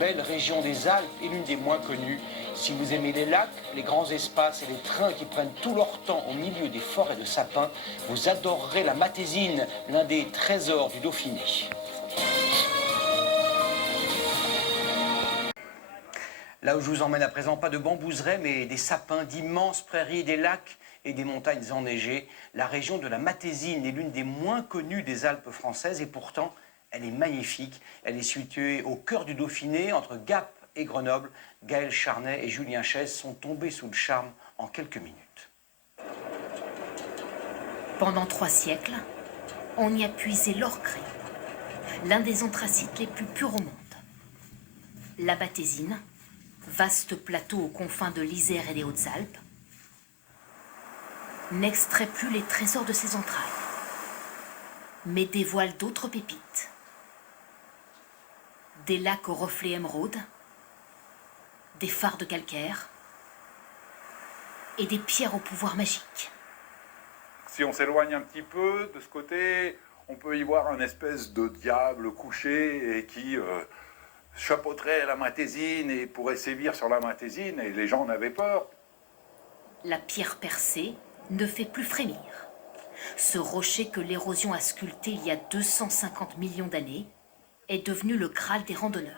belle région des Alpes est l'une des moins connues. Si vous aimez les lacs, les grands espaces et les trains qui prennent tout leur temps au milieu des forêts de sapins, vous adorerez la Matésine, l'un des trésors du Dauphiné. Là où je vous emmène à présent, pas de bambouseraie, mais des sapins, d'immenses prairies, des lacs et des montagnes enneigées. La région de la Matésine est l'une des moins connues des Alpes françaises et pourtant, elle est magnifique. Elle est située au cœur du Dauphiné, entre Gap et Grenoble. Gaël Charnet et Julien Chaise sont tombés sous le charme en quelques minutes. Pendant 3 siècles, on y a puisé l'or-craie, l'un des anthracites les plus purs au monde. La Matésine, vaste plateau aux confins de l'Isère et des Hautes-Alpes, n'extrait plus les trésors de ses entrailles, mais dévoile d'autres pépites. Des lacs aux reflets émeraude, des phares de calcaire et des pierres au pouvoir magique. Si on s'éloigne un petit peu de ce côté, on peut y voir un espèce de diable couché et qui chapeauterait la Matésine et pourrait sévir sur la Matésine, et les gens en avaient peur. La pierre percée ne fait plus frémir. Ce rocher que l'érosion a sculpté il y a 250 millions d'années est devenu le Graal des randonneurs.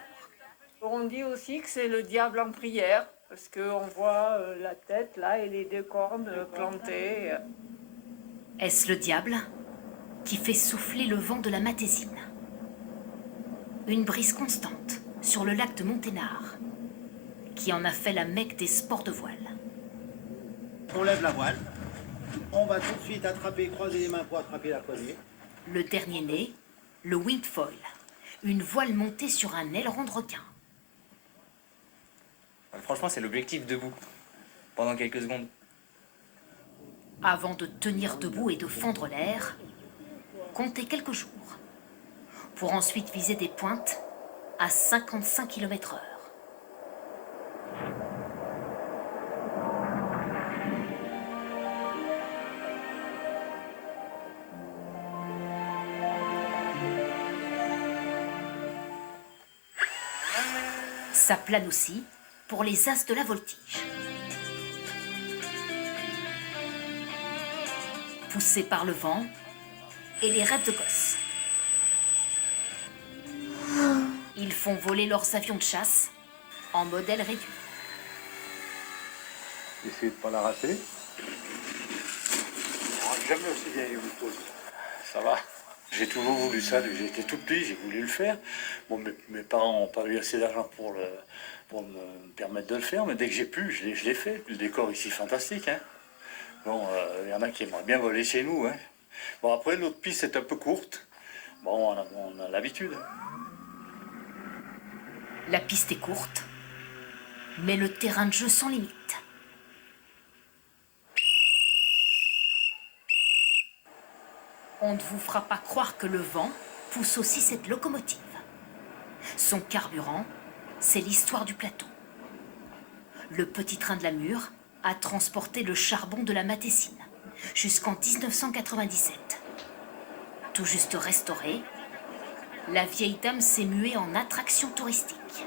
On dit aussi que c'est le diable en prière, parce qu'on voit la tête là et les 2 cornes plantées. Est-ce le diable qui fait souffler le vent de la Matésine? Une brise constante sur le lac de Monténard, qui en a fait la Mecque des sports de voile. On lève la voile, on va tout de suite attraper, croiser les mains pour attraper la poignée. Le dernier né, le wingfoil, une voile montée sur un aileron de requin. Franchement, c'est l'objectif debout, pendant quelques secondes. Avant de tenir debout et de fendre l'air, comptez quelques jours, pour ensuite viser des pointes à 55 km/h. Ça plane aussi pour les as de la voltige. Poussés par le vent et les rêves de gosse. Ils font voler leurs avions de chasse en modèle réduit. Essayez de ne pas la rater. Jamais aussi bien eu une pause. Ça va. J'ai toujours voulu ça, j'étais tout petit, j'ai voulu le faire. Bon, mes parents n'ont pas eu assez d'argent pour me permettre de le faire, mais dès que j'ai pu, je l'ai fait. Le décor ici est fantastique. Hein. Bon, y en a qui aimeraient bien voler chez nous. Hein. Bon, après, notre piste est un peu courte. Bon, on a l'habitude. La piste est courte, mais le terrain de jeu sans limite. On ne vous fera pas croire que le vent pousse aussi cette locomotive. Son carburant, c'est l'histoire du plateau. Le petit train de la Mure a transporté le charbon de la Matésine jusqu'en 1997. Tout juste restaurée, la vieille dame s'est muée en attraction touristique.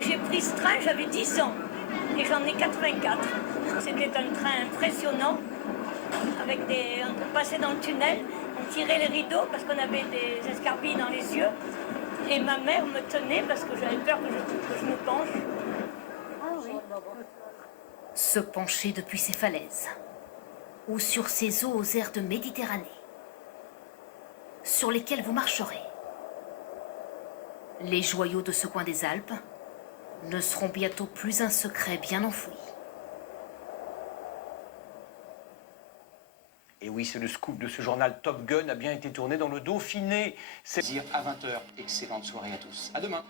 J'ai pris ce train, j'avais 10 ans et j'en ai 84. C'était un train impressionnant. On passait dans le tunnel, on tirait les rideaux parce qu'on avait des escarbilles dans les yeux. Et ma mère me tenait parce que j'avais peur que je me penche. Ah oui. Se pencher depuis ces falaises ou sur ces eaux aux airs de Méditerranée sur lesquelles vous marcherez. Les joyaux de ce coin des Alpes ne seront bientôt plus un secret bien enfoui. Et oui, c'est le scoop de ce journal Top Gun, a bien été tourné dans le Dauphiné. C'est à 20 h. Excellente soirée à tous. À demain.